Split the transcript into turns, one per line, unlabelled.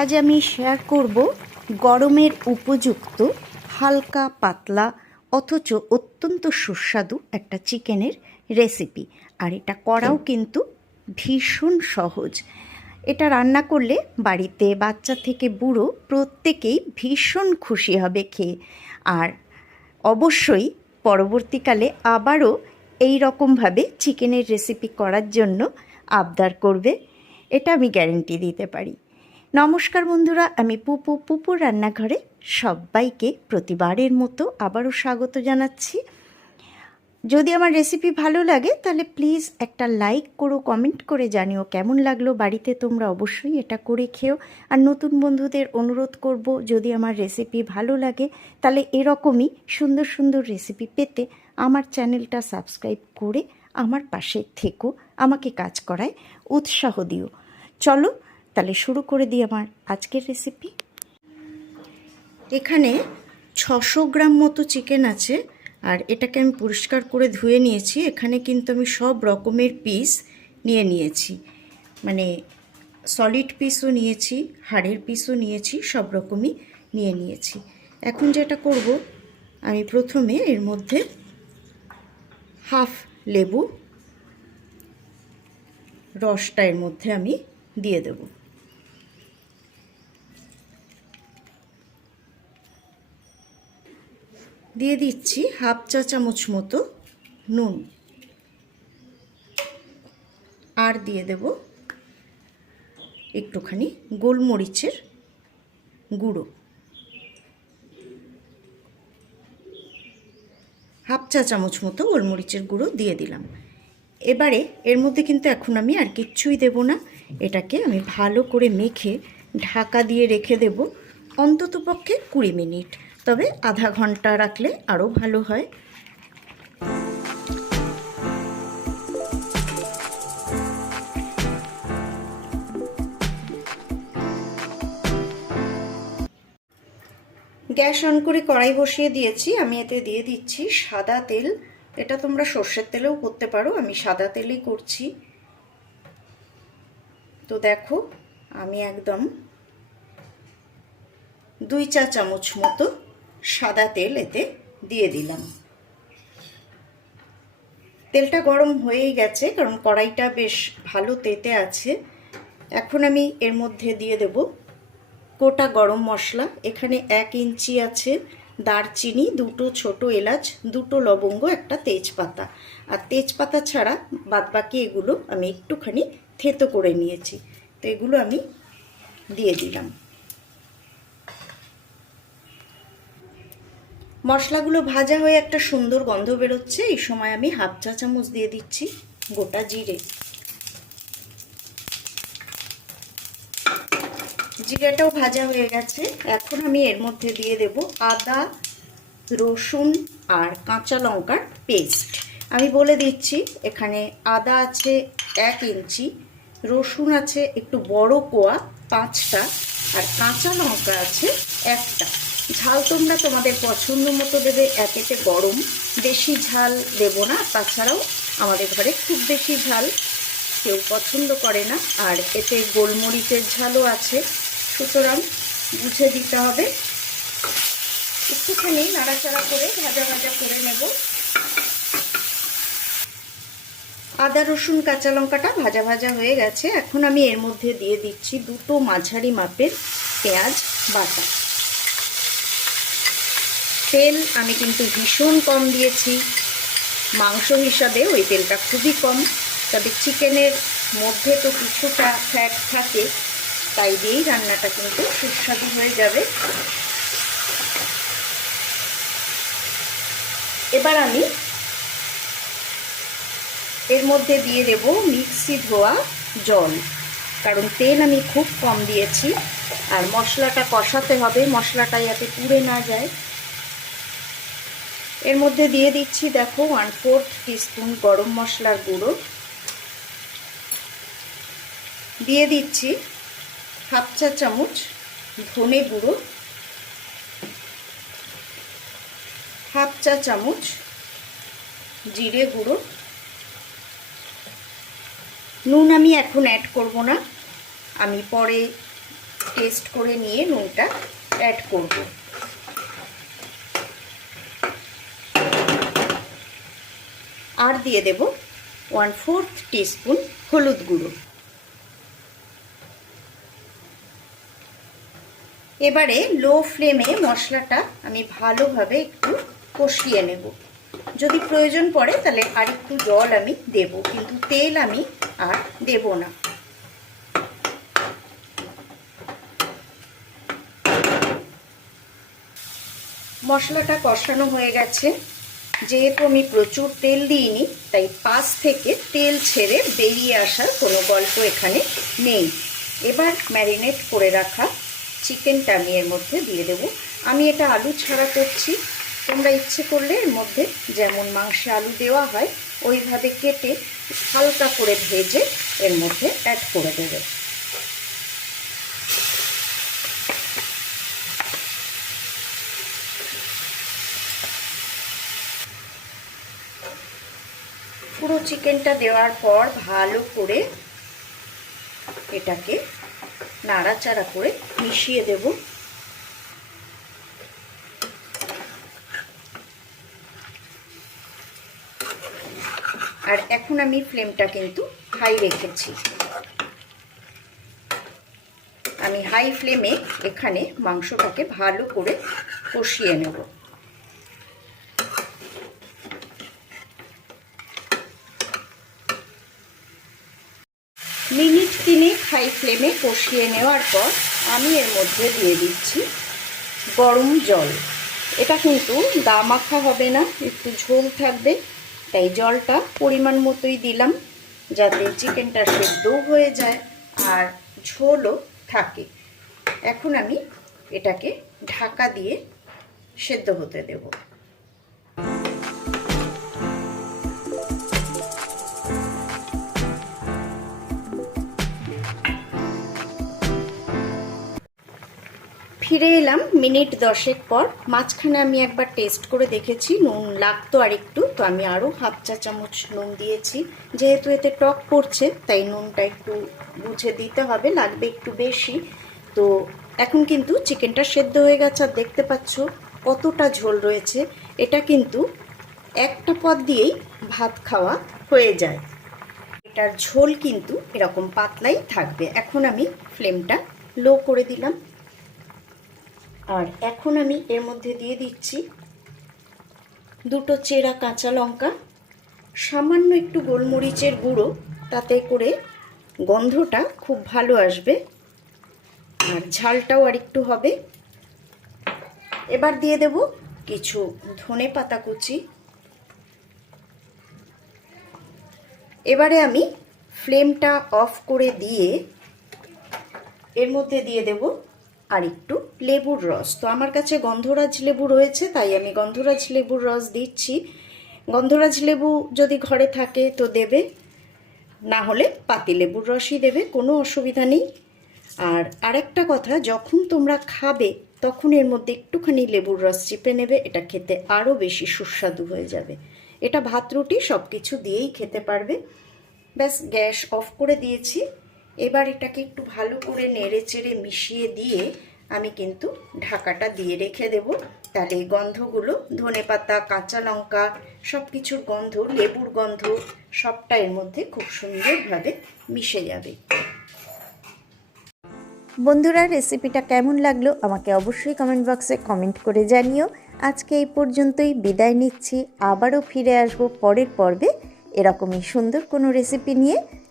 আজ আমি শেয়ার করব গরমের উপযুক্ত হালকা পাতলা অথচ অত্যন্ত সুস্বাদু একটা চিকেনের রেসিপি আর এটা করাও কিন্তু ভীষণ সহজ। এটা রান্না করলে বাড়িতে বাচ্চা থেকে বুড়ো প্রত্যেকেই ভীষণ খুশি হবে খেয়ে। আর অবশ্যই পরবর্তীকালে আবারও এই রকমভাবে চিকেনের রেসিপি করার জন্য আবদার করবে এটা আমি গ্যারেন্টি দিতে পারি। নমস্কার বন্ধুরা, আমি পুপু। পুপুর রান্নাঘরে সবাইকে প্রতিবারের মতো আবারও স্বাগত জানাচ্ছি। যদি আমার রেসিপি ভালো লাগে, তাহলে প্লিজ একটা লাইক করো, কমেন্ট করে জানিও কেমন লাগল। বাড়িতে তোমরা অবশ্যই এটা করে খেও। আর নতুন বন্ধুদের অনুরোধ করব, যদি আমার রেসিপি ভালো লাগে, তাহলে এরকমই সুন্দর সুন্দর রেসিপি পেতে আমার চ্যানেলটা সাবস্ক্রাইব করে আমার পাশে থেকো, আমাকে কাজ করায় উৎসাহ দিও। চলো তাহলে শুরু করে দিই আমার আজকের রেসিপি এখানে ছশো গ্রাম মতো চিকেন আছে, আর এটাকে আমি পরিষ্কার করে ধুয়ে নিয়েছি। এখানে কিন্তু আমি সব রকমের পিস নিয়ে নিয়েছি। মানে সলিড পিসও নিয়েছি, হাড়ের পিসও নিয়েছি, সব রকমই নিয়ে নিয়েছি। এখন যেটা করব, আমি প্রথমে এর মধ্যে হাফ লেবু, রসটা এর মধ্যে আমি দিয়ে দেব। দিয়ে দিচ্ছি হাফ চা চামচ মতো নুন। আর দিয়ে দেব একটুখানি গোলমরিচের গুঁড়ো। হাফ চা চামচ মতো গোলমরিচের গুঁড়ো দিয়ে দিলাম। এবারে এর মধ্যে কিন্তু এখন আমি আর কিচ্ছুই দেব না। এটাকে আমি ভালো করে মেখে ঢাকা দিয়ে রেখে দেব। অন্ততপক্ষে কুড়ি মিনিট। তবে আধা ঘণ্টা রাখলে আরও ভালো হয়। গ্যাস অন করে কড়াই বসিয়ে দিয়েছি। আমি এতে দিয়ে দিচ্ছি সাদা তেল। এটা তোমরা সর্ষের তেলেও করতে পারো। আমি সাদা তেলেই করছি। তো দেখো, আমি একদম দুই চা চামচ মতো সাদা তেল এতে দিয়ে দিলাম। তেলটা গরম হয়েই গেছে, কারণ কড়াইটা বেশ ভালো তেতে আছে। এখন আমি এর মধ্যে দিয়ে দেব গোটা গরম মশলা। এখানে এক ইঞ্চি আছে দারচিনি, দুটো ছোট এলাচ, দুটো লবঙ্গ, একটা তেজপাতা। আর তেজপাতা ছাড়া বাদবাকি এগুলো আমি একটুখানি থেতো করে নিয়েছি। তো এগুলো আমি দিয়ে দিলাম। মশলাগুলো ভাজা হয়ে একটা সুন্দর গন্ধ বেরোচ্ছে। এই সময় আমি হাফ চা চামচ দিয়ে দিচ্ছি গোটা জিরে। জিরাটাও ভাজা হয়ে গেছে। এখন আমি এর মধ্যে দিয়ে দেব আদা, রসুন আর কাঁচা লঙ্কার পেস্ট। আমি বলে দিচ্ছি, এখানে আদা আছে এক ইঞ্চি, রসুন আছে একটু বড় কোয়া পাঁচটা আর কাঁচা লঙ্কা আছে একটা। ঝাল তোমরা তোমাদের পছন্দ মতো দেবে একেতে গরম। বেশি ঝাল দেব না, তাছাড়াও আমাদের ঘরে খুব বেশি ঝাল কেউ পছন্দ করে না। আর এতে গোলমরিচের ঝালও আছে। সুতরাং বুঝে দিতে হবে। একটুখানি নাড়াচাড়া করে ভাজা ভাজা করে নেব। আদা, রসুন, কাঁচা লঙ্কাটা ভাজা ভাজা হয়ে গেছে। এখন আমি এর মধ্যে দিয়ে দিচ্ছি দুটো মাঝারি মাপের পেঁয়াজ বাটা। তেল আমি কিন্তু ভীষণ কম দিয়েছি। মাংস হিসাবে ওই তেলটা খুবই কম। তবে চিকেনের মধ্যে তো কিছুটা ফ্যাট থাকে, তাই দিয়েই রান্নাটা কিন্তু সুস্বাদু হয়ে যাবে। এবার আমি এর মধ্যে দিয়ে দেব মিক্সি ধোয়া জল। কারণ তেল আমি খুব কম দিয়েছি, আর মশলাটা কষাতে হবে, মশলাটা যাতে পুড়ে না যায়। এর মধ্যে দিয়ে দিচ্ছি, দেখো ওয়ান ফোর্থ টিস্পুন গরম মশলার গুঁড়ো। দিয়ে দিচ্ছি হাফ চা চামচ ধনে গুঁড়ো। হাফ চা চামচ জিরে গুঁড়ো। নুন আমি এখন অ্যাড করব না। আমি পরে টেস্ট করে নিয়ে নুনটা অ্যাড করব। আর দিয়ে দেব ওয়ান ফোর্থ টিস্পুন হলুদ গুঁড়ো। এবারে লো ফ্লেমে মশলাটা আমি ভালোভাবে একটু কষিয়ে নেব। যদি প্রয়োজন পড়ে তাহলে আর একটু জল আমি দেব, কিন্তু তেল আমি আর দেব না। মশলাটা কষানো হয়ে গেছে। যেহেতু আমি প্রচুর তেল দিইনি, তাই পাশ থেকে তেল ছেড়ে বেরিয়ে আসার কোনো গল্প এখানে নেই। এবার ম্যারিনেট করে রাখা চিকেনটা আমি এর মধ্যে দিয়ে দেব। আমি এটা আলু ছাড়া করছি। তোমরা ইচ্ছে করলে এর মধ্যে যেমন মাংসে আলু দেওয়া হয়, ওইভাবে কেটে হালকা করে ভেজে এর মধ্যে অ্যাড করে দেবে। পুরো চিকেনটা দেওয়ার পর ভালো করে এটাকে নাড়াচাড়া করে মিশিয়ে দেব। আর এখন আমি ফ্লেমটা কিন্তু হাই রেখেছি। আমি হাই ফ্লেমে এখানে মাংসটাকে ভালো করে কষিয়ে নেব। মিনিট তিনেক হাই ফ্লেমে কষিয়ে নেওয়ার পর আমি এর মধ্যে দিয়ে দিচ্ছি গরম জল। এটা কিন্তু গা মাখা হবে না, একটু ঝোল থাকবে, তাই জলটা পরিমাণ মতোই দিলাম যাতে চিকেনটা সেদ্ধ হয়ে যায় আর ঝোলও থাকে। এখন আমি এটাকে ঢাকা দিয়ে সেদ্ধ হতে দেবো। ফিরে এলাম মিনিট দশেক পর। মাঝখানে আমি একবার টেস্ট করে দেখেছি, নুন লাগতো আর একটু তো আমি আরও হাফ চা চামচ নুন দিয়েছি। যেহেতু এতে টক পড়ছে, তাই নুনটা একটু বুঝে দিতে হবে, লাগবে একটু বেশি। তো এখন কিন্তু চিকেনটা সেদ্ধ হয়ে গেছে, আর দেখতে পাচ্ছ কতটা ঝোল রয়েছে। এটা কিন্তু একটা পদ দিয়েই ভাত খাওয়া হয়ে যায়। এটার ঝোল কিন্তু এরকম পাতলাই থাকবে। এখন আমি ফ্লেমটা লো করে দিলাম। আর এখন আমি এর মধ্যে দিয়ে দিচ্ছি দুটো চেরা কাঁচা লঙ্কা, সামান্য একটু গোলমরিচের গুঁড়ো, তাতে করে গন্ধটা খুব ভালো আসবে। আর ঝালটাও আর একটু হবে। এবার দিয়ে দেব কিছু ধনে পাতা কুচি। এবারে আমি ফ্লেমটা অফ করে দিয়ে এর মধ্যে দিয়ে দেব আর একটু লেবুর রস। তো আমার কাছে গন্ধরাজ লেবু রয়েছে, তাই আমি গন্ধরাজ লেবুর রস দিচ্ছি। গন্ধরাজ লেবু যদি ঘরে থাকে তো দেবে, না হলে পাতি লেবুর রসই দেবে, কোনো অসুবিধা নেই। আর আরেকটা কথা, যখন তোমরা খাবে, তখন এর মধ্যে একটুখানি লেবুর রস চিপে নেবে, এটা খেতে আরও বেশি সুস্বাদু হয়ে যাবে। এটা ভাত, রুটি সব কিছু দিয়েই খেতে পারবে। ব্যাস, গ্যাস অফ করে দিয়েছি। এবার এটাকে একটু ভালো করে নেড়ে চেড়ে মিশিয়ে দিয়ে আমি কিন্তু ঢাকাটা দিয়ে রেখে দেব। তাহলে এই গন্ধগুলো ধনে পাতা কাঁচা লঙ্কা সব কিছুর গন্ধ, লেবুর গন্ধ, সবটা এর মধ্যে খুব সুন্দরভাবে মিশে যাবে।
বন্ধুরা রেসিপিটা কেমন লাগল আমাকে অবশ্যই কমেন্ট বক্সে কমেন্ট করে জানিও। আজকে এই পর্যন্তই, বিদায় নিচ্ছি। আবারও ফিরে আসব পরের পর্বে। এরকমই সুন্দর কোনো রেসিপি নিয়ে।